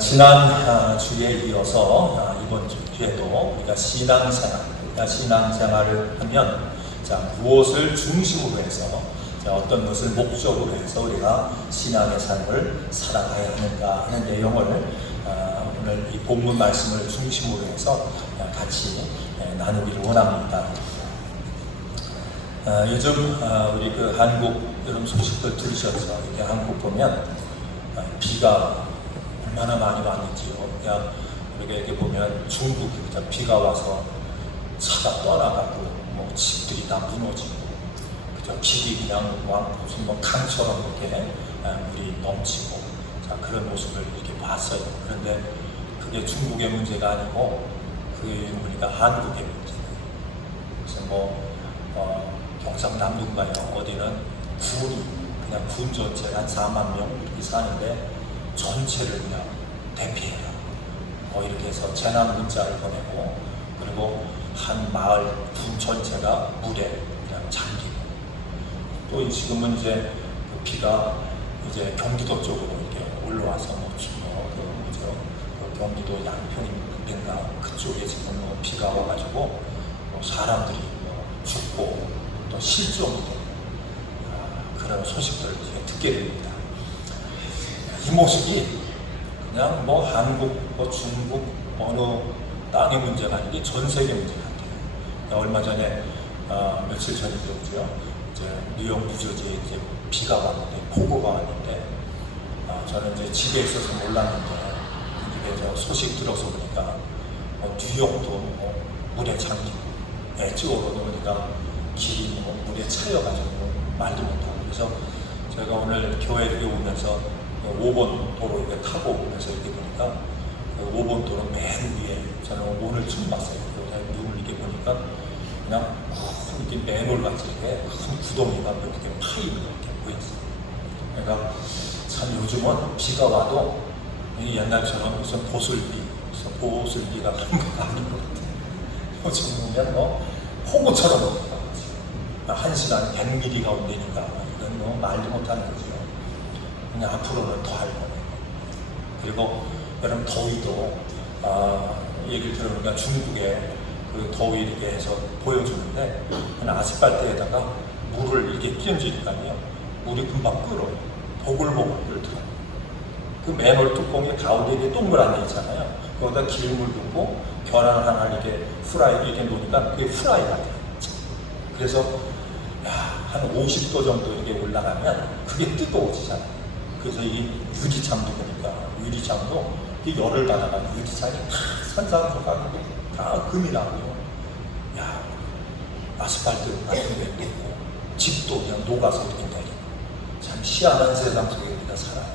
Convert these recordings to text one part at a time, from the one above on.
지난 주에 이어서 이번 주에도 우리가 신앙생활을 하면 무엇을 중심으로 해서 어떤 것을 목적으로 해서 우리가 신앙의 삶을 살아가야 하는가 하는 내용을 오늘 이 본문 말씀을 중심으로 해서 같이 나누기를 원합니다. 요즘 우리 한국 여름 소식들 들으셨죠? 이렇게 한국 보면 비가 얼마나 많이 왔는지요. 그냥 우리가 이렇게 보면 중국 비가 와서 차가 떠나가고 집들이 다 무너지고 길이 그냥 무슨 강처럼 이렇게 물이 넘치고 그런 모습을 이렇게 봤어요. 그런데 그게 중국의 문제가 아니고 그게 우리가 한국의 문제예요. 그래서 경상남도인가요? 어디는 그냥 군 전체가 한 4만 명 이렇게 사는데 전체를 그냥 대피해요. 이렇게 해서 재난 문자를 보내고, 그리고 한 마을 군 전체가 물에 그냥 잠기고, 또 지금은 이제 비가 이제 경기도 쪽으로 이렇게 올라와서 경기도 양평인가 그쪽에 지금 비가 와가지고 사람들이 죽고 또 실종도 그런 소식들을 이제 듣게 됩니다. 이 모습이 그냥 한국, 중국, 어느 땅의 문제가 아니고 전 세계 문제 같아요. 얼마 전에 며칠 전이죠. 이제 뉴욕, 뉴저지에 이제 비가 왔는데, 폭우가 왔는데, 저는 이제 집에 있어서 몰랐는데, 이게 소식 들어서 보니까 뉴욕도 물에 잠기고, 엣지오로도 보니까 길이 물에 차여가지고 말도 못하고. 그래서 제가 오늘 교회 이렇게 오면서 5번 도로 이렇게 타고 오면서 이렇게 보니까 5번 도로 맨 위에, 저는 오늘 처음 봤어요. 눈을 이렇게 보니까 그냥 이렇게 맨홀 같이 이렇게 큰 구덩이가 이렇게 파이는 이렇게 보였어요. 그러니까 참 요즘은 비가 와도 옛날처럼 무슨 보슬비가 그런 거 아닌 것 같아요. 요즘 보면 폭우처럼 오니까 1시간 100mm가 온다니까 이건 말도 못하는 거죠. 그냥 앞으로는 더 할 거예요. 그리고 여러분 더위도 얘기를 들어보니까 중국에 그 더위 이렇게 해서 보여주는데 그냥 아스팔트에다가 물을 이렇게 끼얹으니까요 물이 금방 끓어요. 보글보글 끓더라고요. 그 맨홀 뚜껑에 가운데 이렇게 동그란 데 있잖아요. 거기다 기름을 붓고 계란 하나 이렇게 후라이 이렇게 놓으니까 그게 후라이 같아요. 그래서 한 50도 정도 이렇게 올라가면 그게 뜨거워지잖아요. 그래서 이 유리창도 보니까 유리창도 이 열을 받아가지고 유리창이 다 산산소가고 다 금이 나고요. 아스팔트 같은 데 있고 집도 그냥 녹아서 이렇게 내리고, 참 희한한 세상 속에 우리가 살아요.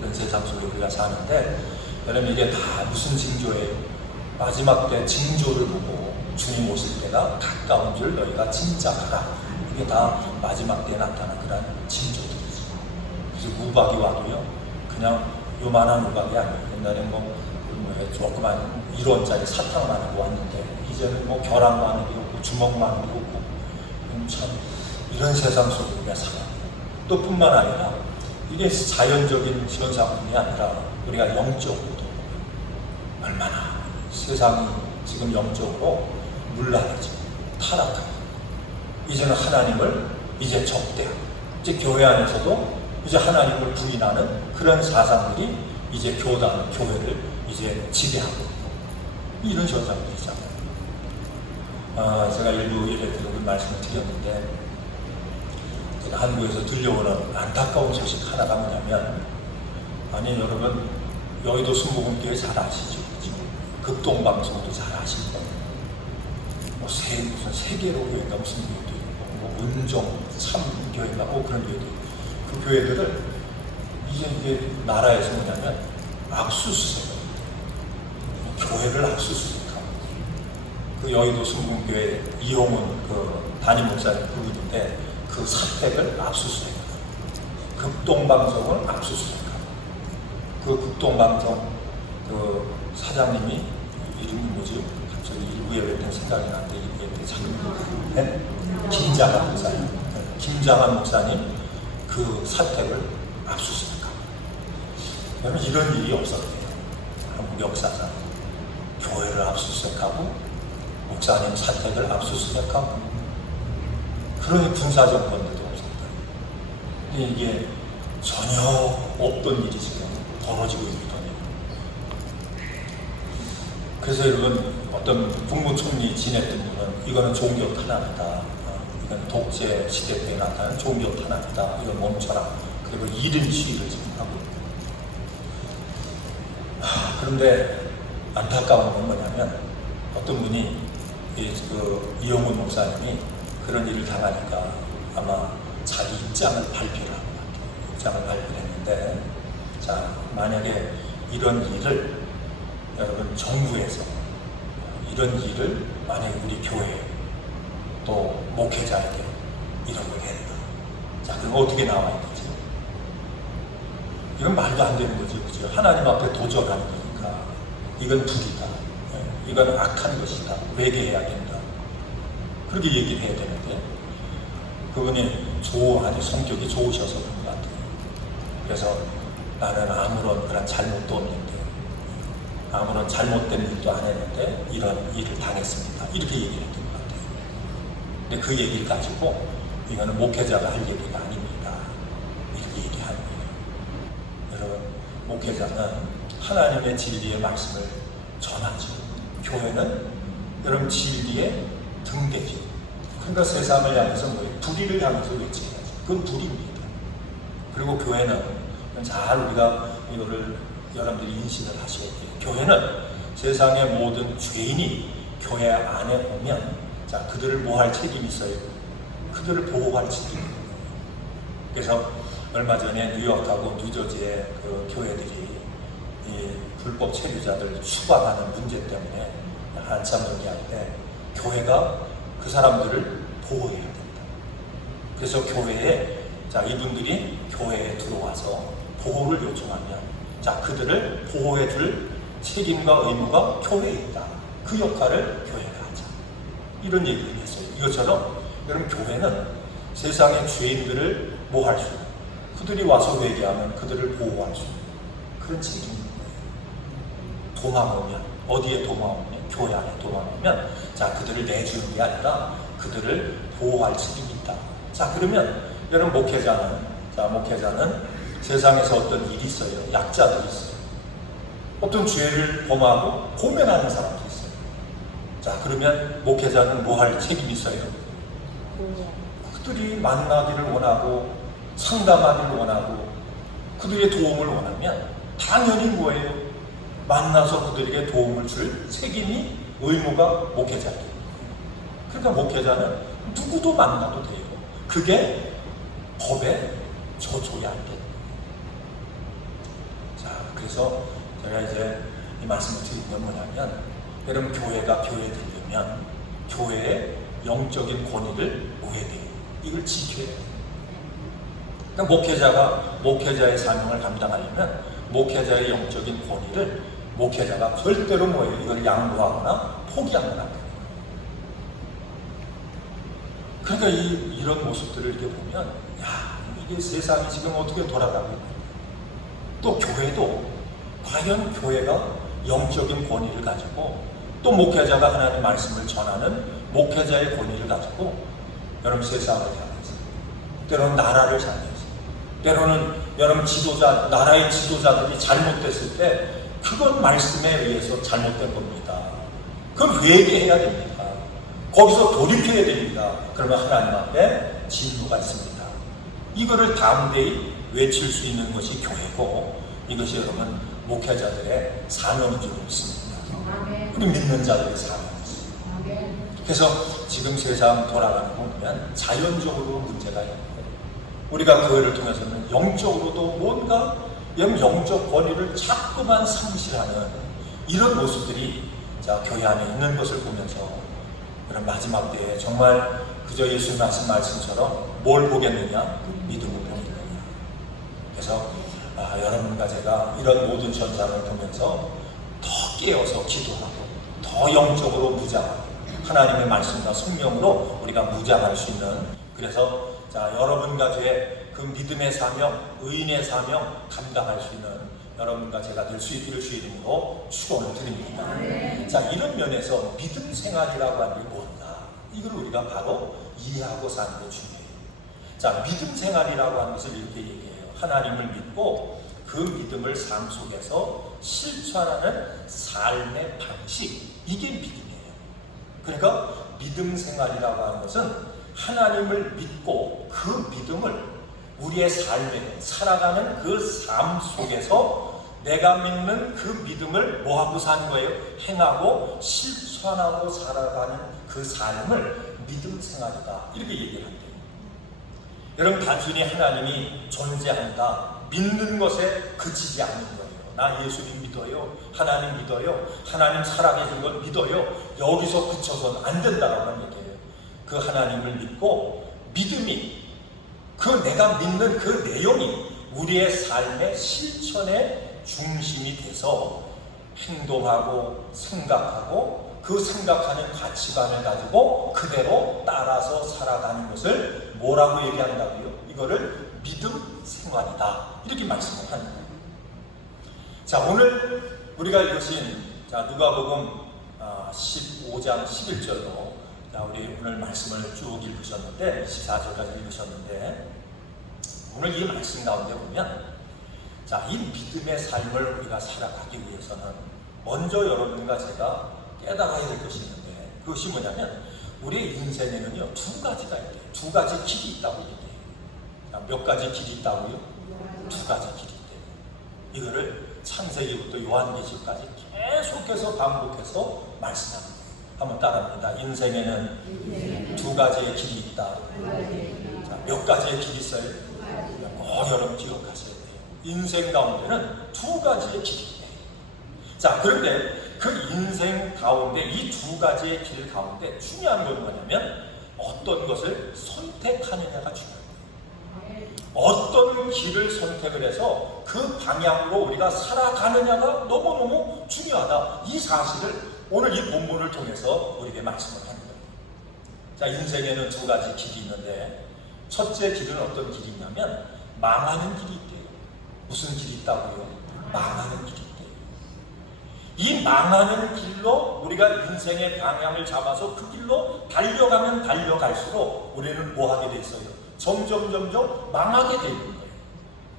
이런 세상 속에 우리가 사는데, 여러분 이게 다 무슨 징조예요? 마지막 때 징조를 보고 주님 오실 때가 가까운 줄 너희가 짐작하라. 이게 다 마지막 때에 나타난 그런 징조들이죠. 그래서 우박이 와도요, 그냥 요만한 우박이 아니에요. 옛날에 조그만 1원짜리 사탕만 하고 왔는데, 이제는 계란만 하고 주먹만 하고 참 이런 세상 속에 우리가 살아요. 또 뿐만 아니라 이게 자연적인 현상뿐이 아니라 우리가 영적으로도 얼마나 세상이 지금 영적으로 문란해지고 타락하고, 이제는 하나님을 이제 적대하고, 이제 교회 안에서도 이제 하나님을 부인하는 그런 사상들이 이제 교회를 이제 지배하고 있고, 이런 현상들이 있잖아요. 제가 일부 예배드리고 말씀을 드렸는데, 제가 한국에서 들려오는 안타까운 소식 하나가 뭐냐면, 여러분 여의도 순복음교회 잘 아시죠? 극동방송도 잘 아실 거예요. 무슨 세계로 교회인가 무슨 교회도 있고, 은종 참교회인가 그런 교회도 있고, 그 교회들을 이게 나라에서 뭐냐면 압수수색을, 교회를 압수수색하고, 그 여의도 순복음교회 이용훈 그 담임 목사님 그분인데, 그 사택을 압수수색하고, 극동방송을 압수수색하고, 그 극동방송 그 사장님이 이름이 뭐지? 갑자기 일부에 왜 생각이 나는데, 이게 참 김장한 목사님, 김장한 목사님 그 사택을 압수수색하고. 그러면 이런 일이 없었대요. 한국 역사상 교회를 압수수색하고 목사님 사택을 압수수색하고 그러니 군사정권들도 없었다. 근데 이게 전혀 없던 일이 지금 벌어지고 있거든요. 그래서 여러분 어떤 국무총리 지냈던 분은 이거는 종교 탄압이다. 이건 독재 시대 때 나타난 종교 탄압이다. 이건 멈춰라. 그리고 이른 시위를 지금 하고 있다. 그런데 안타까운 건 뭐냐면 어떤 분이 이용훈 목사님이 그런 일을 당하니까 아마 자기 입장을 발표를 한 것 같아요. 입장을 발표를 했는데, 자, 만약에 이런 일을 여러분 정부에서 이런 일을 만약에 우리 교회 또 목회자에게 이런 걸 했다. 자, 그럼 어떻게 나와야 되지? 이건 말도 안 되는 거지, 그죠? 하나님 앞에 도전하는 거니까 이건 불이다. 이건 악한 것이다. 회개해야 된다. 그렇게 얘기를 해야 되는데 그분이 아주 성격이 좋으셔서 그런 것 같아요. 그래서 나는 아무런 그런 잘못도 없는데 아무런 잘못된 일도 안 했는데 이런 일을 당했습니다. 이렇게 얘기를 했던 것 같아요. 근데 그 얘기를 가지고 이거는 목회자가 할 얘기가 아닙니다. 이렇게 얘기하는 거예요. 여러분, 목회자는 하나님의 진리의 말씀을 전하죠. 교회는 여러분 진리의 등대죠. 그러니까 세상을 향해서 불의를 향해서 외쳐야죠. 그건 불의입니다. 그리고 교회는 잘 우리가 이거를 여러분들이 인식을 하셔야 돼요. 교회는 세상의 모든 죄인이 교회 안에 오면 자, 그들을 보호할 책임이 있어요. 그들을 보호할 책임이 있어요. 그래서 얼마 전에 뉴욕하고 뉴저지의 그 교회들이 이 불법 체류자들 수감하는 문제 때문에 한참 얘기할 때 교회가 그 사람들을 보호해야 된다. 그래서 교회에 자, 이분들이 교회에 들어와서 보호를 요청하면 자, 그들을 보호해 줄 책임과 의무가 교회에 있다. 그 역할을 교회가 하자. 이런 얘기를 했어요. 이것처럼 여러분 교회는 세상의 죄인들을 보호할 수 있는 그들이 와서 회개하면 그들을 보호할 수 있는 그런 책임이 있는 거예요. 도망오면 어디에 도망오면 교회 안에 도망오면 자, 그들을 내주는 게 아니라 그들을 보호할 책임이 있다. 자, 그러면 여러분 목회자는 세상에서 어떤 일이 있어요. 약자들이 있어요. 어떤 죄를 범하고 고면하는 사람도 있어요. 자, 그러면 목회자는 뭐 할 책임이 있어요? 그들이 만나기를 원하고 상담하기를 원하고 그들의 도움을 원하면 당연히 뭐예요? 만나서 그들에게 도움을 줄 책임이 의무가 목회자예요. 그러니까 목회자는 누구도 만나도 돼요. 그게 법에 저촉이 안 돼요. 자, 그래서 제가 이제 이 말씀을 드린 건 뭐냐면 여러분 교회가 교회에 들려면 교회의 영적인 권위를 뭐해야 돼요? 이걸 지켜야 돼요. 그러니까 목회자의 사명을 감당하려면 목회자의 영적인 권위를 목회자가 절대로 뭐예요? 이걸 양보하거나 포기하거나 안 돼요. 그러니까 이런 모습들을 이렇게 보면 야, 이게 세상이 지금 어떻게 돌아가고 있나. 또 교회도 과연 교회가 영적인 권위를 가지고 또 목회자가 하나님의 말씀을 전하는 목회자의 권위를 가지고 여러분 세상을 향해서 때로는 나라를 향해서 때로는 여러분 나라의 지도자들이 잘못됐을 때 그건 말씀에 의해서 잘못된 겁니다. 그건 회개해야 됩니다. 거기서 돌이켜야 됩니다. 그러면 하나님 앞에 진노가 있습니다. 이거를 담대히 외칠 수 있는 것이 교회고 이것이 여러분 목회자들의 사명인 줄 믿습니다. 우리 믿는 자들의 사명이지. 그래서 지금 세상 돌아가는 거 보면 자연적으로 문제가 있고 우리가 교회를 통해서는 영적으로도 뭔가 영적 권위를 자꾸만 상실하는 이런 모습들이 자, 교회 안에 있는 것을 보면서 그런 마지막 때에 정말 그저 예수님 하신 말씀처럼 뭘 보겠느냐? 믿음을 보겠느냐. 그래서 여러분과 제가 이런 모든 현상을 보면서 더 깨어서 기도하고 더 영적으로 무장하고 하나님의 말씀과 성령으로 우리가 무장할 수 있는 그래서 자, 여러분과 저의 그 믿음의 사명, 의인의 사명 감당할 수 있는 여러분과 제가 될 수 있기를 주의 이름으로 축원을 드립니다. 자, 이런 면에서 믿음 생활이라고 하는 게 뭔가, 이걸 우리가 바로 이해하고 사는 게 중요해요. 자, 믿음 생활이라고 하는 것을 이렇게 얘기해요. 하나님을 믿고 그 믿음을 삶 속에서 실천하는 삶의 방식, 이게 믿음이에요. 그러니까 믿음 생활이라고 하는 것은 하나님을 믿고 그 믿음을 우리의 삶에 살아가는 그 삶 속에서 내가 믿는 그 믿음을 뭐하고 사는 거예요? 행하고 실천하고 살아가는 그 삶을 믿음 생활이다, 이렇게 얘기를 한대요. 여러분, 단순히 하나님이 존재한다, 믿는 것에 그치지 않는 거예요. 나 예수님 믿어요, 하나님 믿어요, 하나님 살아계신 걸 믿어요, 여기서 그쳐서는 안 된다라는 얘기예요. 그 하나님을 믿고 믿음이, 그 내가 믿는 그 내용이 우리의 삶의 실천의 중심이 돼서 행동하고 생각하고 그 생각하는 가치관을 가지고 그대로 따라서 살아가는 것을 뭐라고 얘기한다고요? 이거를 믿음 생활이다, 이렇게 말씀을 하는 거예요. 자, 오늘 우리가 읽으신 누가복음 15장 11절로 우리 오늘 말씀을 쭉 읽으셨는데, 14절까지 읽으셨는데, 오늘 이 말씀 가운데 보면, 자, 이 믿음의 삶을 우리가 살아가기 위해서는 먼저 여러분과 제가 깨달아야 될 것이 있는데, 그것이 뭐냐면 우리의 인생에는요 두 가지가 있대요. 두 가지 길이 있다고 얘기해요. 몇 가지 길이 있다고요? 두 가지 길이 있대요. 이거를 창세기부터 요한계시까지 계속해서 반복해서 말씀합니다. 한번 따라합니다. 인생에는 두 가지의 길이 있다. 자, 몇 가지의 길이 있어요? 여러분 기억하셔야 돼요. 인생 가운데는 두 가지의 길이 있대요. 자, 그런데 그 인생 가운데 이 두 가지의 길 가운데 중요한 건 뭐냐면 어떤 것을 선택하느냐가 중요합니다. 어떤 길을 선택을 해서 그 방향으로 우리가 살아가느냐가 너무너무 중요하다, 이 사실을 오늘 이 본문을 통해서 우리에게 말씀을 하는 거예요. 자, 인생에는 두 가지 길이 있는데 첫째 길은 어떤 길이 있냐면 망하는 길이 있대요. 무슨 길이 있다고요? 망하는 길이 있대요. 이 망하는 길로 우리가 인생의 방향을 잡아서 그 길로 달려가면 달려갈수록 우리는 뭐 하게 돼 있어요? 점점 망하게 돼 있는 거예요.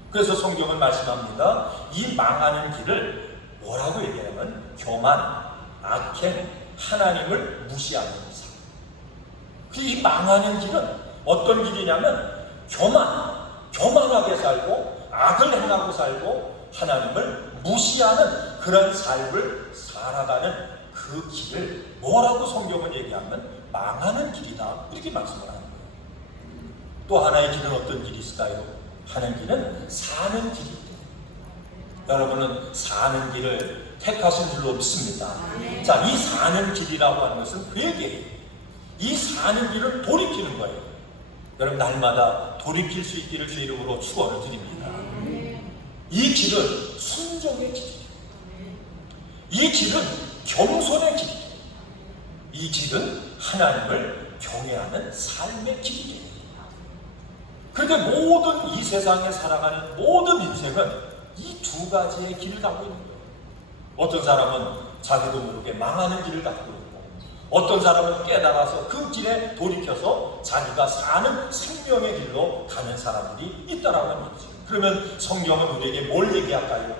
그래서 성경은 말씀합니다. 이 망하는 길을 뭐라고 얘기하냐면 교만, 악행, 하나님을 무시하는 삶. 이 망하는 길은 어떤 길이냐면 교만하게 살고 악을 행하고 살고 하나님을 무시하는 그런 삶을 살아가는 그 길을 뭐라고 성경은 얘기하면 망하는 길이다, 이렇게 말씀을 하는 거예요. 또 하나의 길은 어떤 길이 있을까요? 하는 길은 사는 길이에요. 여러분은 사는 길을 택하신 줄로 믿습니다. 자, 이 사는 길이라고 하는 것은 회개예요. 이 사는 길을 돌이키는 거예요. 여러분, 날마다 돌이킬 수 있기를 주의 이름으로 축원을 드립니다. 이 길은 순종의 길이에요. 이 길은 겸손의 길이에요. 이 길은 하나님을 경외하는 삶의 길이에요. 그런데 모든 이 세상에 살아가는 모든 인생은 이 두 가지의 길을 갖고 있는 거예요. 어떤 사람은 자기도 모르게 망하는 길을 갖고 있고, 어떤 사람은 깨달아서 그 길에 돌이켜서 자기가 사는 생명의 길로 가는 사람들이 있다라고 하는 거죠. 그러면 성경은 우리에게 뭘 얘기할까요?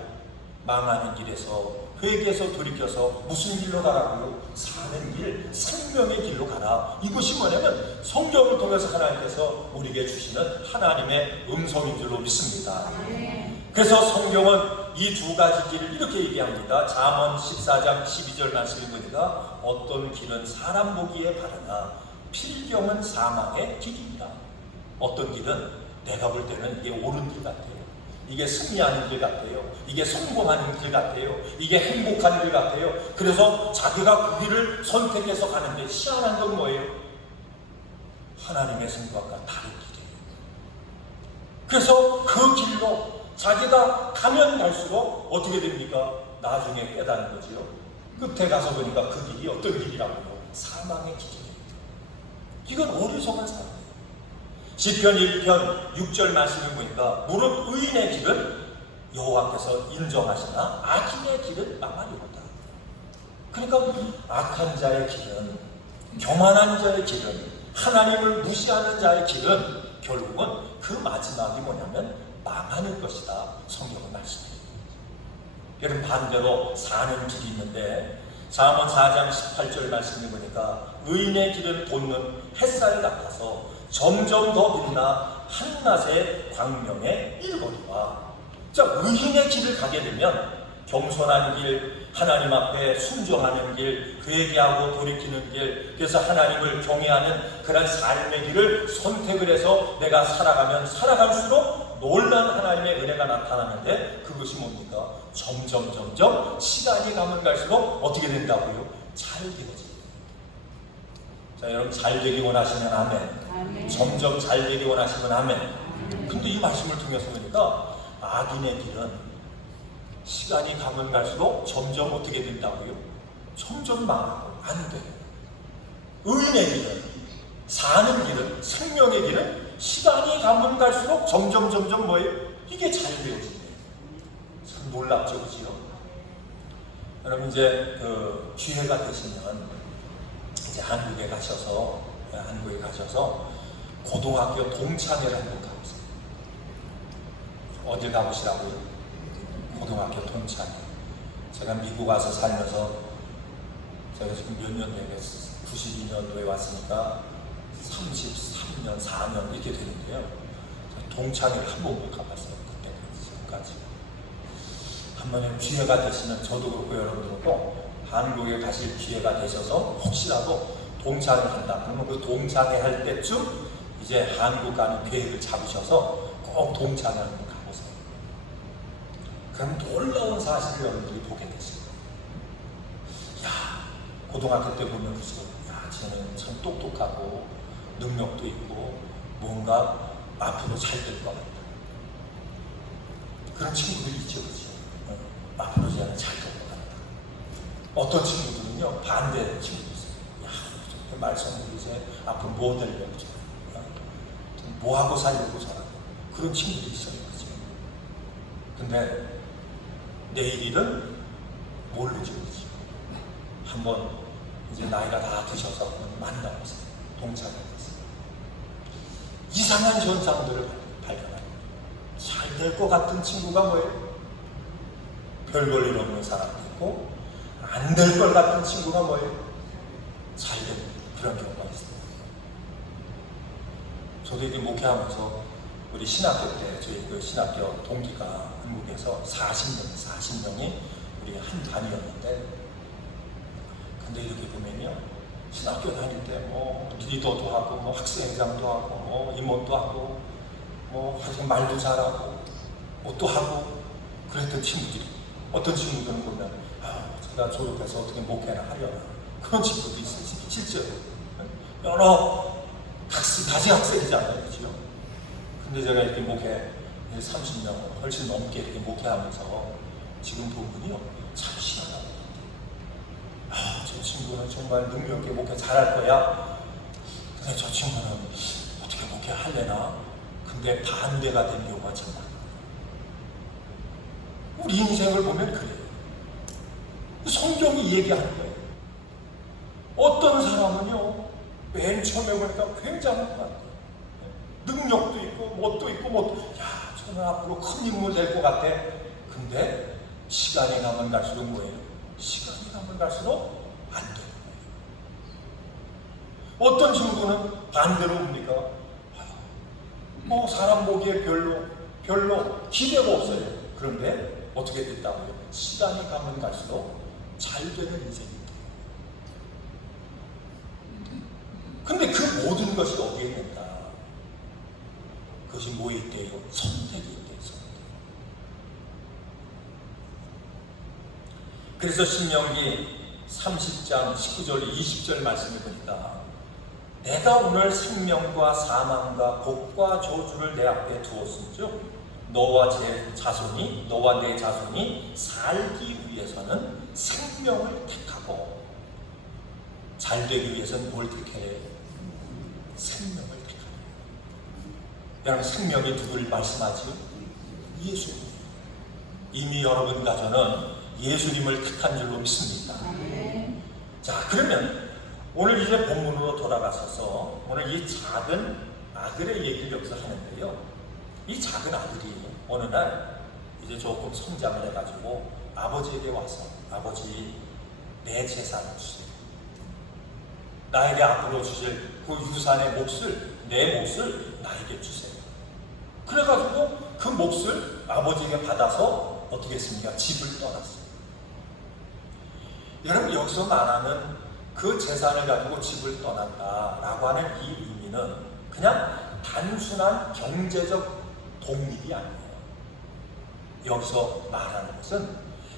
망하는 길에서, 회개해서 돌이켜서 무슨 길로 가라고요? 사는 길, 생명의 길로 가라. 이것이 뭐냐면 성경을 통해서 하나님께서 우리에게 주시는 하나님의 음성인 줄로 믿습니다. 그래서 성경은 이 두 가지 길을 이렇게 얘기합니다. 잠언 14장 12절 말씀을 보니까 어떤 길은 사람 보기에 바르나 필경은 사망의 길입니다. 어떤 길은 내가 볼 때는 이게 옳은 길 같아요. 이게 승리하는 길 같아요. 이게 성공하는 길 같아요. 이게 행복한 길 같아요. 그래서 자기가 그 길을 선택해서 가는데 희한한 건 뭐예요? 하나님의 생각과 다른 길이에요. 그래서 그 길로 자기가 가면 갈수록 어떻게 됩니까? 나중에 깨닫는 거지요. 끝에 가서 보니까 그 길이 어떤 길이라고요? 사망의 길이에요. 이건 어리석은 사람이에요. 시편 1편 6절 말씀을 보니까 무릇 의인의 길은 여호와께서 인정하시나 악인의 길은 망하리로다. 그러니까 악한 자의 길은, 교만한 자의 길은, 하나님을 무시하는 자의 길은 결국은 그 마지막이 뭐냐면 망하는 것이다. 성경은 말씀해요. 여러분, 반대로 사는 길이 있는데 잠언 4장 18절 말씀을 보니까 의인의 길은 돋는 햇살 같아서 점점 더 빛나 한낮의 광명에 이르거니와. 자, 의인의 길을 가게 되면 겸손한 길, 하나님 앞에 순종하는 길, 회개하고 돌이키는 길, 그래서 하나님을 경외하는 그런 삶의 길을 선택을 해서 내가 살아가면 살아갈수록 놀라운 하나님의 은혜가 나타나는데, 그것이 뭡니까? 점점 시간이 가면 갈수록 어떻게 된다고요? 잘 되지. 자, 여러분, 잘 되기 원하시면 아멘. 아멘. 점점 잘 되기 원하시면 아멘. 근데 이 말씀을 통해서 보니까 악인의 길은 시간이 가면 갈수록 점점 어떻게 된다고요? 점점 망하고 안 돼. 의인의 길은, 사는 길은, 생명의 길은 시간이 가면 갈수록 점점 뭐예요? 이게 잘 되어지네. 참 놀랍죠, 그지요? 여러분, 이제 그 기회가 되시면 이제 한국에 가셔서 고등학교 동창회를 한번 가보세요. 어딜 가보시라고요? 고등학교 동창회. 제가 미국 와서 살면서 제가 지금 몇 년 되겠어요? 92년도에 왔으니까 33년, 4년 이렇게 되는데요. 동창회를 한 번도 못 가봤어요. 그때까지. 한번 기회가 되시면 저도 그렇고 여러분들도 한국에 가실 기회가 되셔서 혹시라도 동창회를 한다 그러면 그 동창회 할 때쯤 이제 한국 가는 계획을 잡으셔서 꼭 동창회 한번 가보세요. 그럼 놀라운 사실을 여러분들이 보게 되시고, 야, 고등학교 때 보면 그죠? 야, 쟤는 참 똑똑하고 능력도 있고 뭔가 앞으로 잘 될 것 같다. 그런 친구들이 있죠, 그죠? 앞으로 쟤는 잘 될 것 같다. 어떤 친구들은요, 반대 친구도 있어요. 야, 말썽을 이제 앞으로 뭐 되려고 저래. 뭐 하고 살려고 저래. 그런 친구들이 있어요, 그죠? 근데 내일 일은 모르죠, 그죠? 한번 이제 나이가 다 드셔서 한번 만나보세요. 동창회에서. 이상한 현상들을 발견합니다. 잘 될 것 같은 친구가 뭐예요? 별 볼 일 없는 사람도 있고, 안 될 것 같은 친구가 뭐예요? 잘 된 그런 경우가 있습니다. 저도 이렇게 목회하면서 우리 신학교 때, 저희 그 신학교 동기가 한국에서 40명이 우리 한 반이었는데, 근데 이렇게 보면요, 신학교 다닐 때 뭐 리더도 하고, 뭐 학생회장도 하고, 뭐 임원도 하고, 뭐 하여튼 말도 잘하고, 뭐 또 하고, 그랬던 친구들이, 어떤 친구들은 보면, 제가 졸업해서 어떻게 목회나 하려나, 그런 친구도 있어요, 실제로. 여러 다시 학생이잖아요, 그죠? 근데 제가 이렇게 목회 30년 훨씬 넘게 이렇게 목회하면서 지금 보면요, 참 희한하다. 저 친구는 정말 능력 있게 목회 잘할 거야. 근데 저 친구는 어떻게 목회 할래나? 근데 반대가 된 경우가 참 많아요. 우리 인생을 보면 그래요. 성경이 얘기하는 거예요. 어떤 사람은요, 맨 처음에 보니까 굉장한 것 같아요. 능력도 있고, 뭣도 있고, 야, 저는 앞으로 큰 인물 될 것 같아. 근데 시간이 가면 갈수록 뭐예요? 시간이 가면 갈수록 안 돼요. 어떤 친구는 반대로 봅니까? 뭐 사람 보기에 별로 기대가 없어요. 그런데 어떻게 됐다고요? 시간이 가면 갈수록 잘 되는 인생이 돼요. 근데 그 모든 것이 어디에 있는가? 그것이 뭐에 있대요? 선택이 있대요. 선택. 그래서 신명기 30장 19절 20절 말씀을 보니까, 내가 오늘 생명과 사망과 복과 저주를 내 앞에 두었음즉 너와 내 자손이 살기 위해서는 생명을 택하고, 잘 되기 위해서는 뭘 택해야 해요? 생명을 택하라. 여러분, 생명이 누구를 말씀하지요? 예수님. 이미 여러분과 저는 예수님을 택한 줄로 믿습니다. 자, 그러면 오늘 이제 본문으로 돌아가셔서 오늘 이 작은 아들의 얘기를 여기서 하는데요. 이 작은 아들이 어느 날 이제 조금 성장을 해가지고 아버지에게 와서 아버지, 내 재산을 주세요. 나에게 앞으로 주실 그 유산의 몫을, 내 몫을 나에게 주세요. 그래가지고 그 몫을 아버지에게 받아서 어떻게 했습니까? 집을 떠났어요. 여러분, 여기서 말하는 그 재산을 가지고 집을 떠난다라고 하는 이 의미는 그냥 단순한 경제적 독립이 아니에요. 여기서 말하는 것은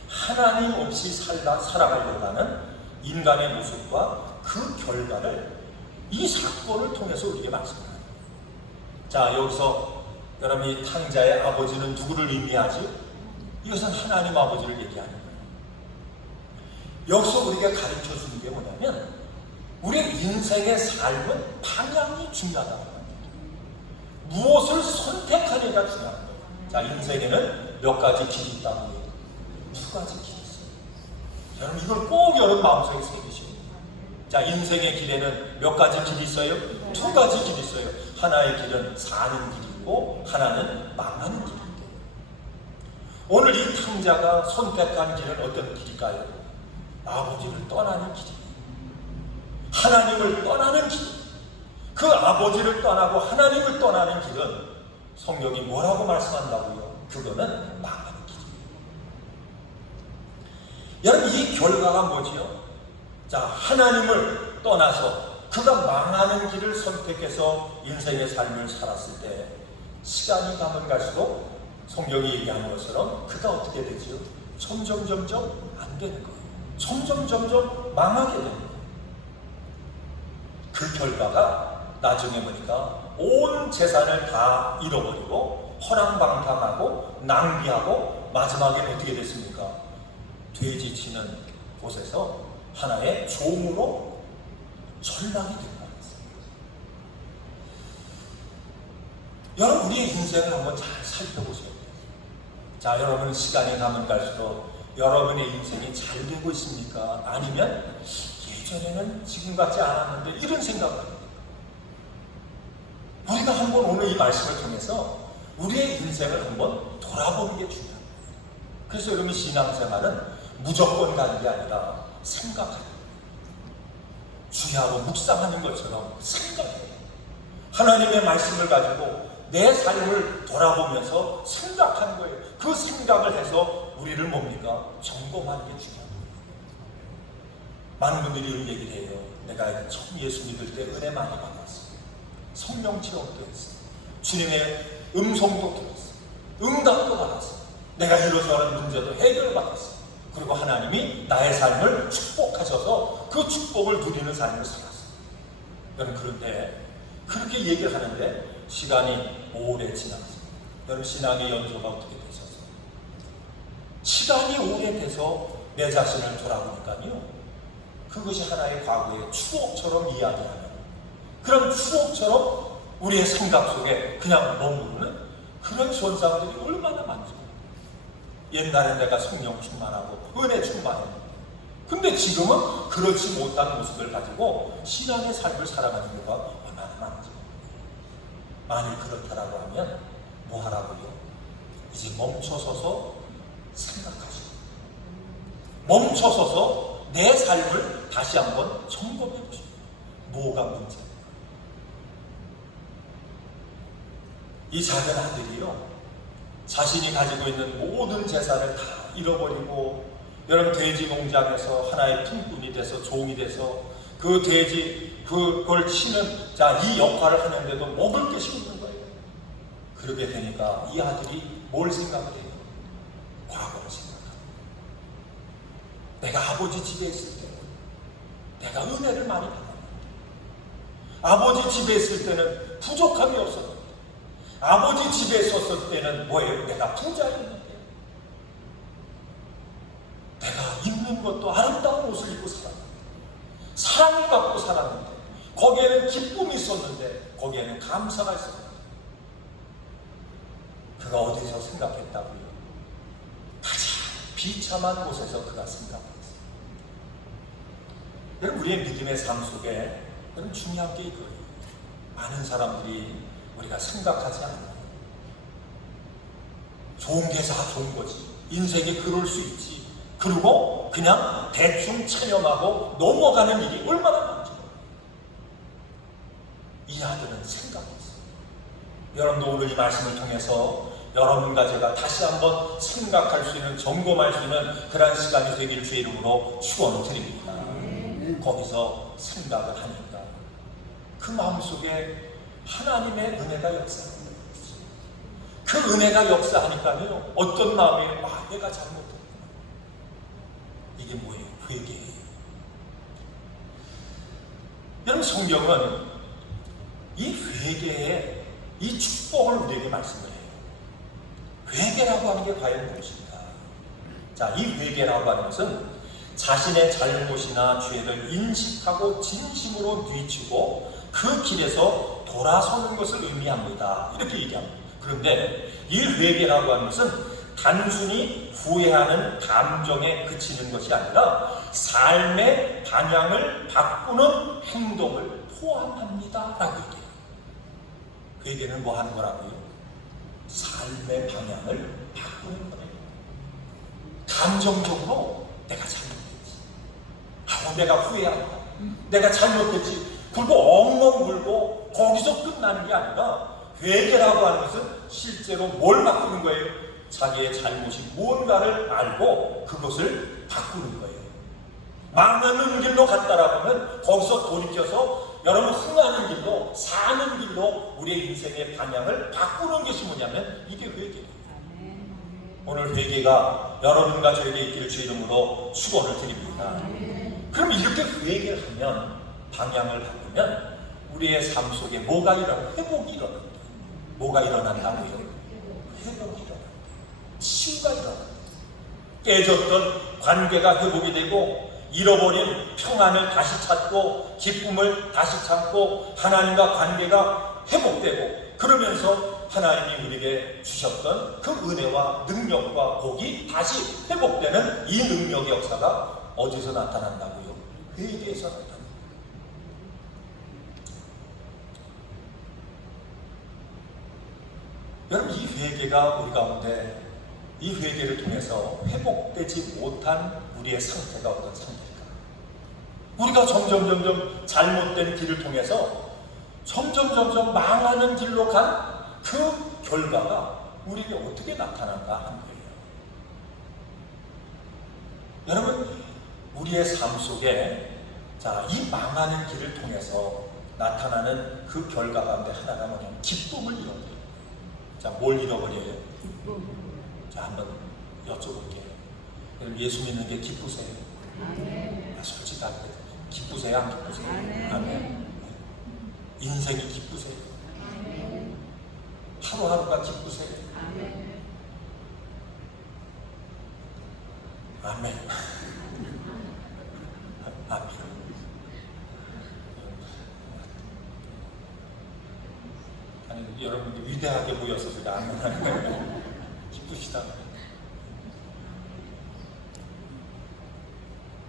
하나님 없이 살아가려고 하는 인간의 모습과 그 결과를 이 사건을 통해서 우리에게 말씀합니다. 자, 여기서 여러분, 이 탕자의 아버지는 누구를 의미하지? 이것은 하나님 아버지를 얘기하는 거예요. 여기서 우리가 가르쳐 주는 게 뭐냐면 우리 인생의 삶은 방향이 중요하다고 합니다. 무엇을 선택하느냐가 중요한 거예요. 자, 인생에는 몇 가지 길이 있다고 해요. 두 가지 길이 있어요. 여러분, 이걸 꼭 여러분 마음속에 새기시고. 자, 인생의 길에는 몇 가지 길이 있어요? 두 가지 길이 있어요. 하나의 길은 사는 길이고 하나는 망하는 길이에요. 오늘 이 탕자가 선택한 길은 어떤 길일까요? 아버지를 떠나는 길이에요. 하나님을 떠나는 길. 그 아버지를 떠나고 하나님을 떠나는 길은 성경이 뭐라고 말씀한다고요? 그거는 망하는 길이에요. 여러분, 이 결과가 뭐지요? 자, 하나님을 떠나서 그가 망하는 길을 선택해서 인생의 삶을 살았을 때 시간이 가면 갈수록 성경이 얘기하는 것처럼 그가 어떻게 되지요? 점점 안 되는 거예요. 점점 망하게 되는 거예요. 그 결과가 나중에 보니까 온 재산을 다 잃어버리고 허랑방탕하고 낭비하고 마지막에 어떻게 됐습니까? 돼지 치는 곳에서 하나의 종으로 전락이 된 거였어요. 여러분, 우리의 인생을 한번 잘 살펴보셔야 돼요. 자, 여러분, 시간이 가면 갈수록 여러분의 인생이 잘 되고 있습니까? 아니면 예전에는 지금 같지 않았는데 이런 생각을 합니다. 우리가 한번 오늘 이 말씀을 통해서 우리의 인생을 한번 돌아보는 게 중요합니다. 그래서 여러분, 신앙생활은 무조건 가는 게 아니라 생각하는 거예요. 주야로 묵상하는 것처럼 생각해요. 하나님의 말씀을 가지고 내 삶을 돌아보면서 생각하는 거예요. 그 생각을 해서 우리를 뭡니까? 점검하는 게 중요합니다. 많은 분들이 이런 얘기를 해요. 내가 처음 예수 믿을 때 은혜 많이 받았어. 성령 체험도 했어. 주님의 음성도 들었어. 응답도 받았어. 내가 이러저런 문제도 해결을 받았어. 그리고 하나님이 나의 삶을 축복하셔서 그 축복을 누리는 삶을 살았어. 여러분, 그런데 그렇게 얘기를 하는데 시간이 오래 지났어요. 여러분, 신앙의 연조가 어떻게 되셨어요? 시간이 오래돼서 내 자신을 돌아보니까요, 그것이 하나의 과거의 추억처럼 이야기하는, 그런 추억처럼 우리의 생각 속에 그냥 머무르는 그런 현상들이 얼마나 많죠. 옛날에 내가 성령 충만하고 은혜 충만했는데, 근데 지금은 그렇지 못한 모습을 가지고 신앙의 삶을 살아가는 경우가 얼마나 많죠. 만일 그렇다라고 하면 뭐 하라고요? 이제 멈춰서서 생각하시고, 멈춰서서 내 삶을 다시 한번 점검해 보시고, 뭐가 문제인가? 이 작은 아들이요, 자신이 가지고 있는 모든 재산을 다 잃어버리고, 여러분, 돼지 농장에서 하나의 품꾼이 돼서 종이 돼서 그 돼지 그걸 치는, 자, 이 역할을 하는데도 먹을 것이 없는 거예요. 그렇게 되니까 이 아들이 뭘 생각을 해요? 과거를 생각합니다. 내가 아버지 집에 있을 때는 내가 은혜를 많이 받았는데, 아버지 집에 있을 때는 부족함이 없었는데, 아버지 집에 있었을 때는 뭐예요? 내가 부자였는데, 내가 입는 것도 아름다운 옷을 입고 살았는데, 사랑을 받고 살았는데, 거기에는 기쁨이 있었는데, 거기에는 감사가 있었는데, 그가 어디서 생각했다고요? 다 비참한 곳에서 그가 생각했습니다. 여러분, 우리의 믿음의 삶 속에 여러분 중요한 게 이거예요. 많은 사람들이 우리가 생각하지 않아요. 좋은 게 다 좋은 거지. 인생이 그럴 수 있지. 그리고 그냥 대충 체념하고 넘어가는 일이 얼마나 많죠. 이 아들은 생각했어요. 여러분도 오늘 이 말씀을 통해서 여러분과 제가 다시 한번 생각할 수 있는, 점검할 수 있는 그런 시간이 되기를 주의 이름으로 축원드립니다. 거기서 생각을 하니까 그 마음속에 하나님의 은혜가 역사합니다. 그 은혜가 역사하니까요, 어떤 마음이 내가 잘못했구나. 이게 뭐예요? 회개예요. 여러분, 성경은 이 회개의 이 축복을 우리에게 말씀을 해요. 회개라고 하는 게 과연 무엇인가? 자, 이 회개라고 하는 것은 자신의 잘못이나 죄를 인식하고 진심으로 뉘치고 그 길에서 돌아서는 것을 의미합니다. 이렇게 얘기합니다. 그런데 이 회개라고 하는 것은 단순히 후회하는 감정에 그치는 것이 아니라 삶의 방향을 바꾸는 행동을 포함합니다. 라고 얘기해요. 회개는 뭐 하는 거라고요? 삶의 방향을 바꾸는 거예요. 감정적으로 내가 잘못했지. 내가 후회한다. 내가 잘못했지. 그리고 엉엉 울고 거기서 끝나는 게 아니라 회개라고 하는 것은 실제로 뭘 바꾸는 거예요? 자기의 잘못이 무언가를 알고 그것을 바꾸는 거예요. 망하는 길로 갔다라고 하면 거기서 돌이켜서 여러분 흥하는 길로, 사는 길로 우리의 인생의 방향을 바꾸는 것이 뭐냐면 이게 회개예요. 오늘 회개가 여러분과 저에게 있기를 주 이름으로 축원을 드립니다. 그럼 이렇게 회개를 하면, 방향을 바꾸면 우리의 삶 속에 뭐가 일어나요? 회복이 일어납니다. 뭐가 일어난다고요? 회복이 일어납니다. 치유가 일어납니다. 깨졌던 관계가 회복이 되고 잃어버린 평안을 다시 찾고 기쁨을 다시 찾고 하나님과 관계가 회복되고, 그러면서 하나님이 우리에게 주셨던 그 은혜와 능력과 복이 다시 회복되는 이 능력의 역사가 어디서 나타난다고요? 회개에서 나타납니다. 여러분, 이 회개가 우리 가운데, 이 회개를 통해서 회복되지 못한 우리의 상태가 어떤 상태일까? 우리가 점점 잘못된 길을 통해서 점점 망하는 길로 간 그 결과가 우리에게 어떻게 나타난가 하는 거예요. 여러분, 우리의 삶 속에 이 망하는 길을 통해서 나타나는 그 결과 가운데 하나가 뭐냐면 기쁨을 잃어버려요. 뭘 잃어버려요? 한번 여쭤볼게요. 예수 믿는 게 기쁘세요? 솔직하게 기쁘세요? 안 기쁘세요? 아멘. 인생이 기쁘세요? 하루하루가 기쁘세요? 아멘. 아멘. 아니, 여러분이 위대하게 보여서 제가 아멘 하는 거예요. 기쁘시다.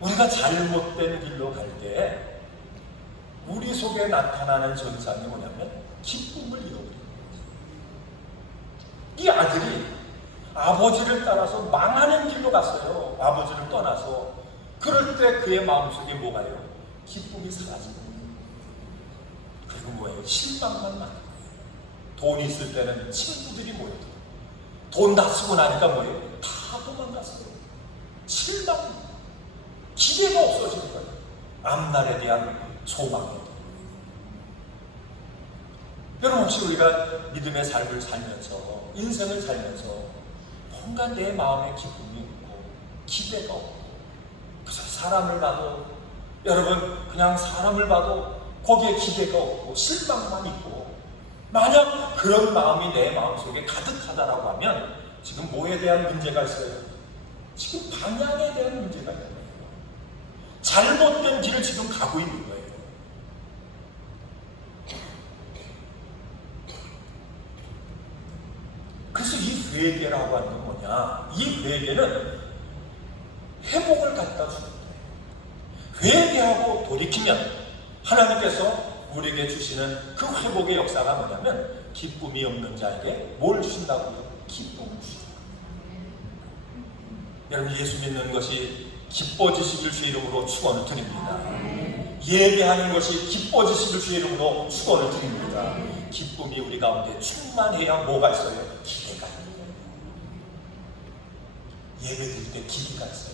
우리가 잘못된 길로 갈 때 우리 속에 나타나는 현상이 뭐냐면 기쁨을 잃어버립니다. 이 아들이 아버지를 따라서 망하는 길로 갔어요. 아버지를 떠나서. 그럴 때 그의 마음속에 뭐가요? 기쁨이 사라지고, 그리고 뭐예요? 실망만 많은 거예요. 돈이 있을 때는 친구들이 모여들어. 돈 다 쓰고 나니까 뭐예요? 다 도망갔어요. 실망, 기대가 없어지는 거예요. 앞날에 대한 소망이. 여러분, 혹시 우리가 믿음의 삶을 살면서, 인생을 살면서 뭔가 내 마음에 기쁨이 없고 기대가 없고, 그래서 사람을 봐도, 여러분 그냥 사람을 봐도 거기에 기대가 없고 실망만 있고, 만약 그런 마음이 내 마음속에 가득하다라고 하면 지금 뭐에 대한 문제가 있어요? 지금 방향에 대한 문제가 있는 거예요. 잘못된 길을 지금 가고 있는 거예요. 그래서 이 회개라고 하는 건 뭐냐? 이 회개는 회복을 갖다 주는데, 회개하고 돌이키면 하나님께서 우리에게 주시는 그 회복의 역사가 뭐냐면 기쁨이 없는 자에게 뭘 주신다고요? 기쁨을 주신다. 여러분, 예수 믿는 것이 기뻐지시길 주의 이름으로 축원을 드립니다. 예배하는 것이 기뻐지시길 주의 이름으로 축원을 드립니다. 기쁨이 우리 가운데 충만해야 뭐가 있어요? 기대가 있어요. 예배 드릴 때 기대가 있어요.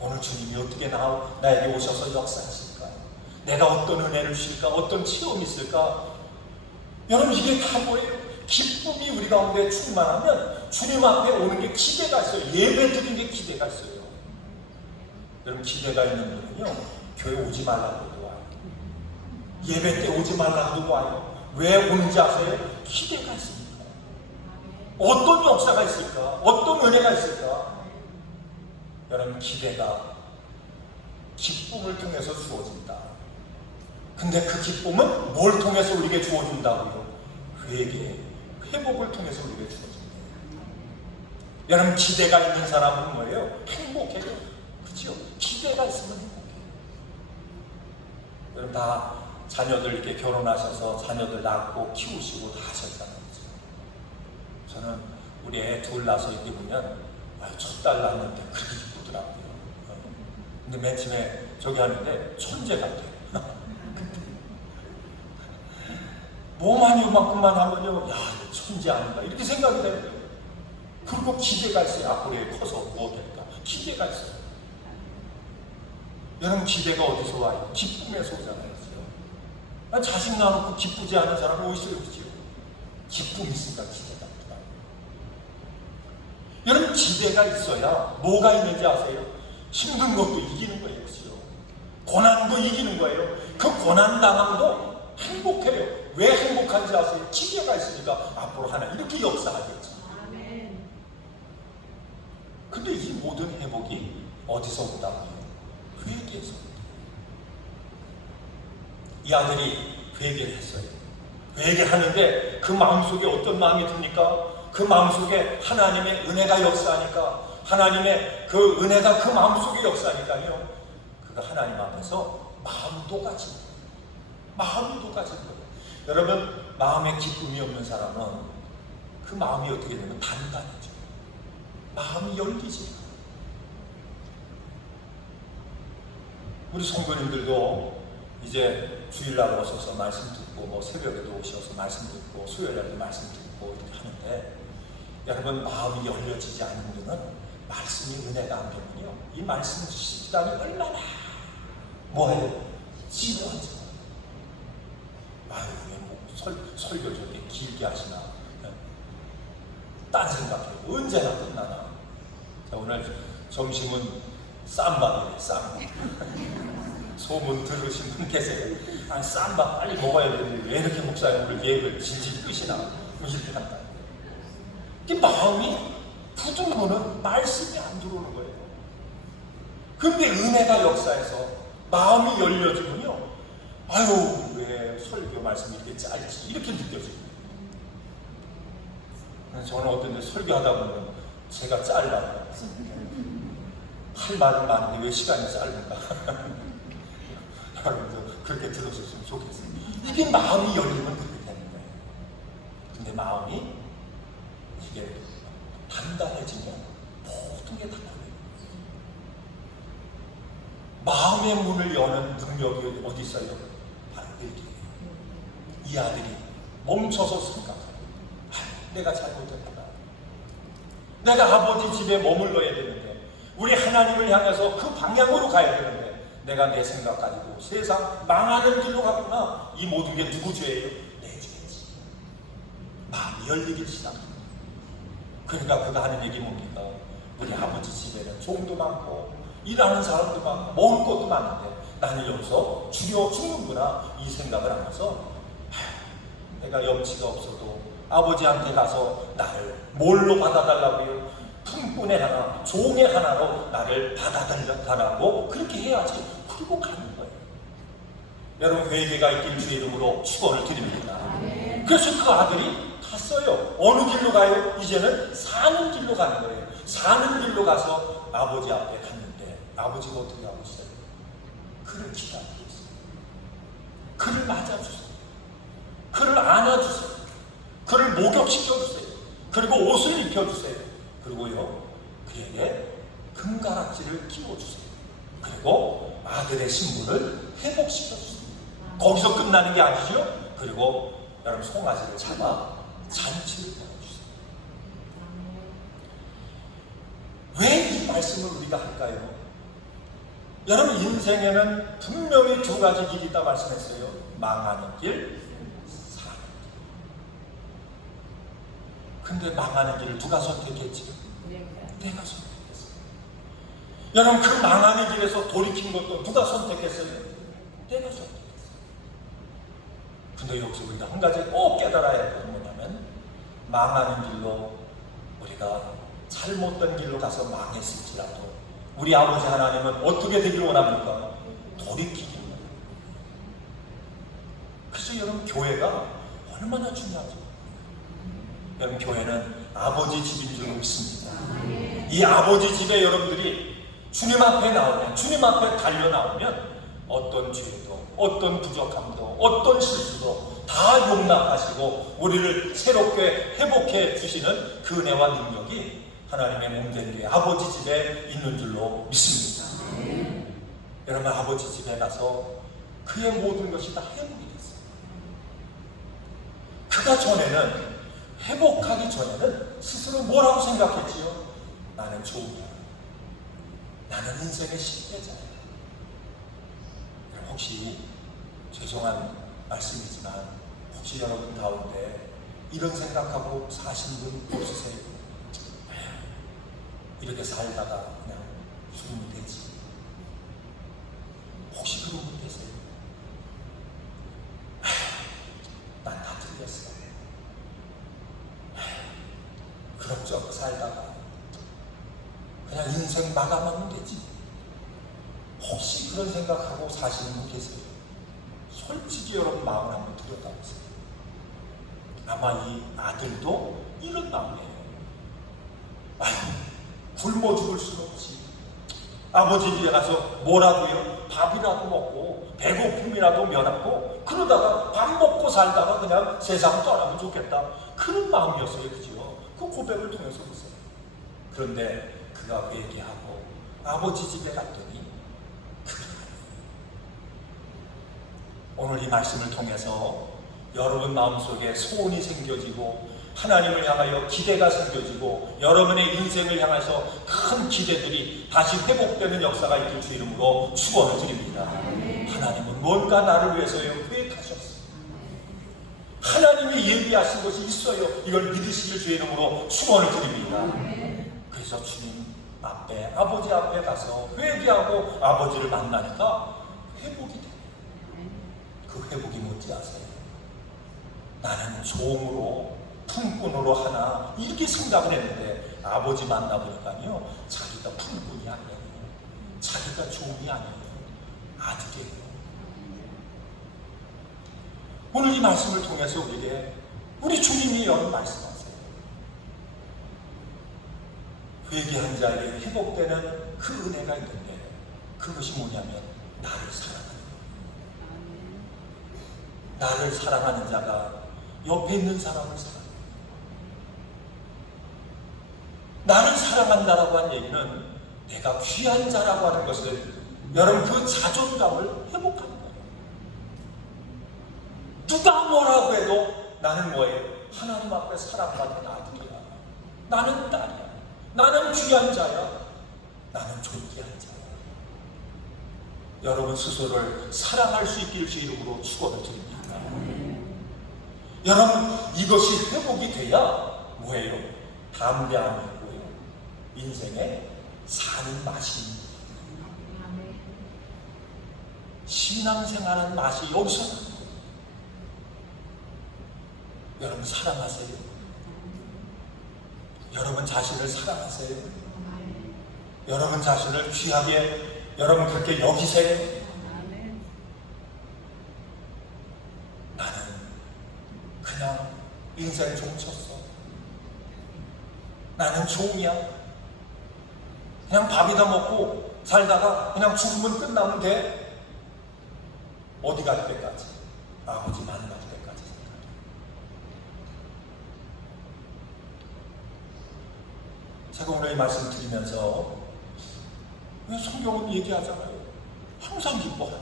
오늘 주님이 어떻게 나에게 오셔서 역사하실까? 내가 어떤 은혜를 주실까? 어떤 체험이 있을까? 여러분, 이게 다 뭐예요? 기쁨이 우리 가운데 충만하면 주님 앞에 오는 게 기대가 있어요. 예배 드리는 게 기대가 있어요. 여러분, 기대가 있는 분은요, 교회 오지 말라고 와요. 예배 때 오지 말라고 와요. 왜 오는지 아세요? 기대가 있습니다. 어떤 역사가 있을까? 어떤 은혜가 있을까? 여러분, 기대가 기쁨을 통해서 주어진다. 근데 그 기쁨은 뭘 통해서 우리에게 주어진다고요? 회개, 회복을 통해서 우리에게 주어진다. 여러분, 기대가 있는 사람은 뭐예요? 행복해요. 그렇죠? 기대가 있으면 행복해요. 여러분, 다 자녀들 이렇게 결혼하셔서 자녀들 낳고 키우시고 다 하셨다는 거죠. 저는 우리 애 둘 낳아서 이렇게 보면 첫 딸 낳았는데 그렇게 기쁘더라고요. 근데 맨 처음에 저기 하는데 천재 같아요. 뭐만 요만큼만 하면요, 야, 천재 아닌가 이렇게 생각이 돼요. 그리고 기대가 있어요. 앞으로 커서 뭐 될까? 기대가 있어요. 여러분, 기대가 어디서 와요? 기쁨에서 오잖아요. 자식 낳아놓고 기쁘지 않은 사람은 어디서 오지요? 기쁨이 있으니까 기대가 있다. 여러분, 기대가 있어야 뭐가 있는지 아세요? 힘든 것도 이기는 거예요. 그렇죠? 고난도 이기는 거예요. 그 고난 당함도 행복해요. 왜 행복한지 아세요? 기대가 있으니까 앞으로 하나 이렇게 역사하겠죠. 근데 이 모든 회복이 어디서 온다고요? 회개에서. 이 아들이 회개를 했어요. 회개하는데 그 마음속에 어떤 마음이 듭니까? 그 마음속에 하나님의 은혜가 역사하니까, 하나님의 그 은혜가 그 마음속에 역사하니까요, 그가 하나님 앞에서 마음이 녹아진 거예요. 여러분, 마음에 기쁨이 없는 사람은 그 마음이 어떻게 되면 단단해져요. 마음이 열리지. 우리 성도님들도 이제 주일날 오셔서 말씀 듣고, 뭐 새벽에도 오셔서 말씀 듣고, 수요일날도 말씀 듣고 이렇게 하는데, 여러분, 마음이 열려지지 않는 분은 말씀이 은혜가 안 되면요, 이 말씀 시간이 얼마나 뭐예요? 지루하죠. 아유, 설교 저렇게 길게 하시나? 딴 생각해요. 언제나 끝나나? 자, 오늘 점심은 쌈밥이에요. 쌈밥. 소문 들으신 분 계세요? 아니, 쌈밥 빨리 먹어야 되는데 왜 이렇게 목사님 오늘 예배를 질질 끄시나? 이렇게 한다. 이 마음이 굳은 거는 말씀이 안 들어오는 거예요. 근데 은혜가 역사해서 마음이 열려지면요, 아유, 왜 설교 말씀이 이렇게 짧지? 이렇게 느껴집니다. 저는 어떤 데 설교하다 보면 제가 짧아요. 할 말은 많은데 왜 시간이 짧은가? 여러분도 그렇게 들으셨으면 좋겠어요. 이게 마음이 열리면 그렇게 되는 거예요. 근데 마음이 이게 단단해지면 모든 게 다 걸려요. 마음의 문을 여는 능력이 어디 있어요? 바로 회개예요. 이 아들이 멈춰서 생각해요. 내가 잘못했구나. 내가 아버지 집에 머물러야 되는데, 우리 하나님을 향해서 그 방향으로 가야 되는데, 내가 내 생각 가지고 세상 망하는 길로 갔구나. 이 모든 게 누구 죄예요? 내 죄지. 마음이 열리기 시작합니다. 그러니까 그가 하는 얘기 뭡니까? 우리 아버지 집에는 종도 많고 일하는 사람도 많고 먹을 것도 많은데 나는 여기서 죽여 죽는구나, 이 생각을 하면서, 내가 염치가 없어도 아버지한테 가서 나를 뭘로 받아달라고요? 품꾼의 하나, 종의 하나로 나를 받아달라고 그렇게 해야지. 그리고 가는 거예요. 여러분, 회개가 있길 주의 이름으로 축원을 드립니다. 그래서 그 아들이 갔어요. 어느 길로 가요? 이제는 사는 길로 가는 거예요. 사는 길로 가서 아버지 앞에 갔는데, 아버지가 어떻게 하고 있어요? 그를 기다리고 있어요. 그를 맞아주세요. 그를 안아주세요. 그를 목욕시켜주세요. 그리고 옷을 입혀주세요. 그리고요, 그에게 금가락지를 끼워주세요. 그리고 아들의 신분을 회복시켜주세요. 거기서 끝나는 게 아니죠. 그리고 여러분 송아지를 잡아 잔치를 벌여주세요. 왜 이 말씀을 우리가 할까요? 여러분 인생에는 분명히 두 가지 길이 있다 말씀했어요. 망하는 길, 사는 길. 근데 망하는 길을 누가 선택했지? 내가 선택했어요. 여러분 그 망하는 길에서 돌이킨 것도 누가 선택했어요? 내가 선택했어요. 근데 여기서 우리가 한 가지 꼭 깨달아야 할 것은 뭐냐면, 망하는 길로 우리가 잘못된 길로 가서 망했을지라도 우리 아버지 하나님은 어떻게 되기를 원합니까? 돌이키기입니다. 그래서 여러분 교회가 얼마나 중요하죠. 여러분 교회는 아버지 집인 줄 믿습니다. 이 아버지 집에 여러분들이 주님 앞에 나오면, 주님 앞에 달려 나오면 어떤 죄도, 어떤 부족함도, 어떤 실수도 다 용납하시고 우리를 새롭게 회복해 주시는 그 은혜와 능력이 하나님의 몸된 교회 아버지 집에 있는 줄로 믿습니다. 여러분 아버지 집에 가서 그의 모든 것이 다 회복이 됐어요. 그가 전에는, 회복하기 전에는 스스로 뭐라고 생각했지요? 나는 좋으냐, 나는 인생의 실패자야. 혹시 죄송한 말씀이지만 혹시 여러분 가운데 이런 생각하고 사신 분 없으세요? 이렇게 살다가 그냥 죽으면 되지. 혹시 그런 분 계세요? 난 다 틀렸어. 그럭저럭 살다가 그냥 인생 마감하면 되지. 혹시 그런 생각하고 사시는 분 계세요? 솔직히 여러분 마음을 한번 들여다보세요. 아마 이 아들도 이런 마음이에요. 아유, 굶어 죽을 수는 없지. 아버지 집에 가서 뭐라도요, 밥이라도 먹고 배고픔이라도 면하고 그러다가 밥 먹고 살다가 그냥 세상 떠나면 좋겠다. 그런 마음이었어요. 그죠? 그 고백을 통해서 보세요. 그런데 그가 회개하고 아버지 집에 갔더니 오늘 이 말씀을 통해서 여러분 마음속에 소원이 생겨지고 하나님을 향하여 기대가 생겨지고 여러분의 인생을 향해서 큰 기대들이 다시 회복되는 역사가 있길 주 이름으로 축원을 드립니다. 하나님은 뭔가 나를 위해서요 계획하셨어요. 하나님이 예비하신 것이 있어요. 이걸 믿으시길 주 이름으로 축원을 드립니다. 그래서 주님 앞에, 아버지 앞에 가서 회개하고 아버지를 만나니까 회복이 돼요. 그 회복이 뭔지 아세요? 나는 종으로, 품꾼으로 하나 이렇게 생각을 했는데 아버지 만나보니까요 자기가 품꾼이 아니에요. 자기가 종이 아니에요. 아들이에요. 오늘 이 말씀을 통해서 우리에게 우리 주님이 여러 말씀하세요. 회개한 자에게 회복되는 그 은혜가 있는데 그것이 뭐냐면 나를 사랑하는 거예요. 나를 사랑하는 자가 옆에 있는 사람을 사랑해요. 나를 사랑한다라고 한 얘기는 내가 귀한 자라고 하는 것을, 여러분 그 자존감을 회복하는 거예요. 누가 뭐라고 해도 나는 뭐예요? 하나님 앞에 사랑받는 아들이야. 나는 딸이야. 나는 귀한 자야. 나는 존귀한 자야. 여러분 스스로를 사랑할 수 있길 주 이름으로 축원을 드립니다. 여러분 이것이 회복이 돼야 뭐예요? 담대함이 있고요. 인생에 사는 맛이 있는 거예요. 신앙생활하는 맛이 여기서 나는 거예요. 여러분 사랑하세요. 여러분 자신을 사랑하세요. 여러분 자신을 귀하게 여러분 그렇게 여기세요. 나는 그냥 인생 종쳤어. 나는 종이야. 그냥 밥이다 먹고 살다가 그냥 죽으면 끝나면 돼. 어디 갈 때까지? 아버지 만날 때까지 생각해. 제가 오늘 이 말씀 드리면서 왜 성경은 얘기하잖아요. 항상 기뻐하라.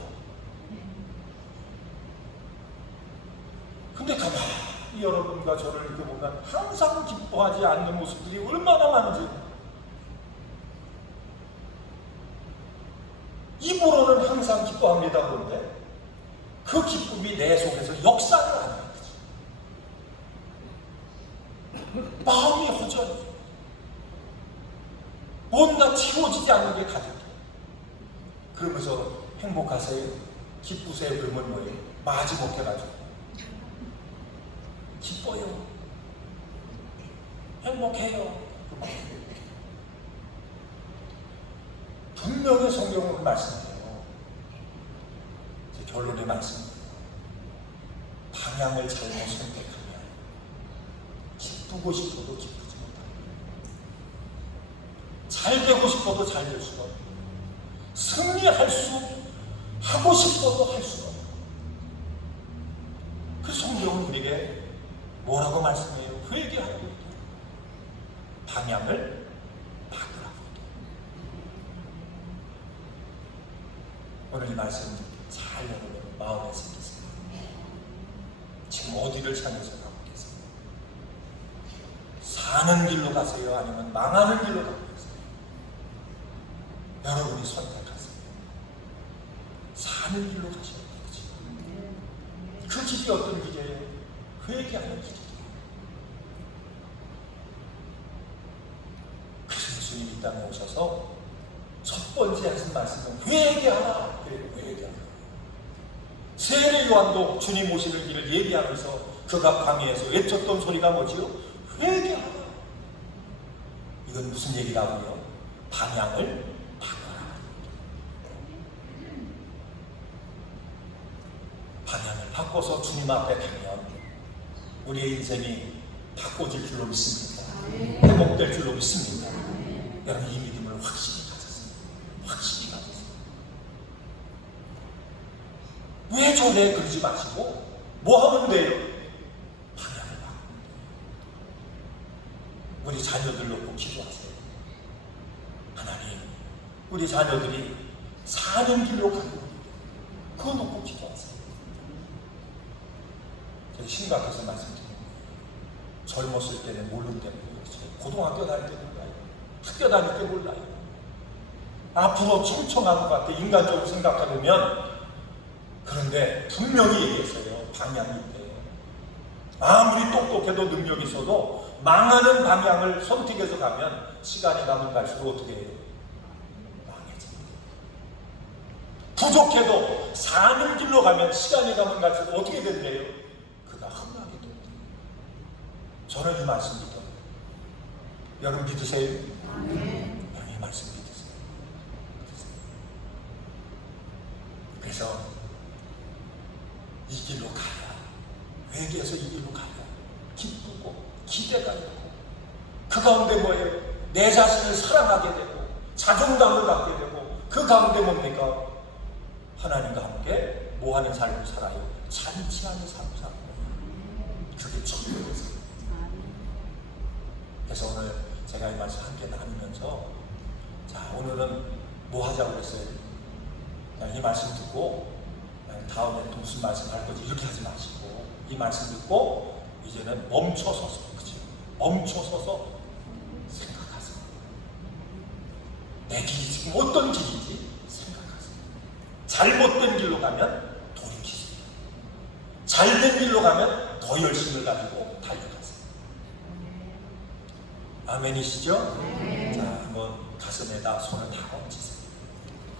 근데 가만히 여러분과 저를 이렇게 보면 항상 기뻐하지 않는 모습들이 얼마나 많은지, 입으로는 항상 기뻐합니다. 그런데 그 기쁨이 내 속에서 역사를 안 하는 거죠. 마음이 허전해. 뭔가 채워지지 않는 게 가득해. 그러면서 행복하세요? 기쁘세요? 그러면 뭐예요? 마지못해가지고 기뻐요. 행복해요. 분명히 성경은 말씀해요. 이제 결론의 말씀. 방향을 잘못 선택하면 기쁘고 싶어도 기쁘지 못하고, 잘 되고 싶어도 잘 될 수가 없고, 승리할 수 하고 싶어도 할 수가 없고. 그 성경은 우리에게 뭐라고 말씀해요? 회개하라고 해요. 방향을 바꾸라고 해요. 오늘 이 말씀 잘 여러분 마음에 새기세요. 지금 어디를 향해서 가고 계세요? 사는 길로 가세요? 아니면 망하는 길로 가고 계세요? 여러분이 선택하세요. 사는 길로 가셔야 되지. 그 길이 어떤 길이에요? 회개하는 길이에요. 그래서 예수님이 이 땅에 오셔서 첫 번째 하신 말씀은 회개하라. 그래요. 회개하라. 세례 요한도 주님 오시는 길을 예비하면서 그가 광야에서 외쳤던 소리가 뭐지요? 회개하라. 이건 무슨 얘기라고요? 방향을 바꿔라. 방향을 바꿔서 주님 앞에 가면 우리의 인생이 바꿔질 줄로 믿습니다. 회복될 줄로 믿습니다. 여러분 이 믿음을 확실히 가졌습니다. 확실히 가졌습니다. 왜 저래? 그러지 마시고 뭐 하면 돼요? 방향을 바꾸면 돼요. 우리 자녀들 놓고 기도하세요. 하나님, 우리 자녀들이 사는 길로 가는 길, 그거 놓고 기도하세요. 제가 심각해서 말씀드립니다. 젊었을 때는 모르는 때는 모르겠어요. 고등학교 다닐 때 몰라요. 학교 다닐 때 몰라요. 앞으로 청청한 것 같아, 인간적으로 생각해보면. 그런데 분명히 얘기했어요. 방향이 있대요. 아무리 똑똑해도 능력이 있어도 망하는 방향을 선택해서 가면 시간이 가면 갈수록 어떻게 해요? 망해집니다. 부족해도 사는 길로 가면 시간이 가면 갈수록 어떻게 된대요? 그가 흥하게 됩니다. 저는 이 말씀 믿어요. 여러분 믿으세요? 여러분 이 말씀 믿으세요? 그래서 이 길로 가야, 회개해서 이 길로 가야 기쁘고 기대가 있고, 그 가운데 뭐예요? 내 자신을 사랑하게 되고 자존감을 갖게 되고, 그 가운데 뭡니까? 하나님과 함께 뭐 하는 삶을 살아요? 잔치하는 삶을 살아요. 그게 천국이었어요. 그래서 오늘 제가 이 말씀 함께 나누면서, 자, 오늘은 뭐 하자고 그랬어요? 이 말씀 듣고 다음에 또 무슨 말씀 할 거지 이렇게 하지 마시고, 이 말씀 듣고 이제는 멈춰서서, 그치? 멈춰서서 생각하세요. 내 길이 지금 어떤 길인지 생각하세요. 잘못된 길로 가면 돌이키세요. 잘된 길로 가면 더 열심을 가지고 달려가세요. 아멘이시죠? 자, 한번 가슴에다 손을 다 얹으세요.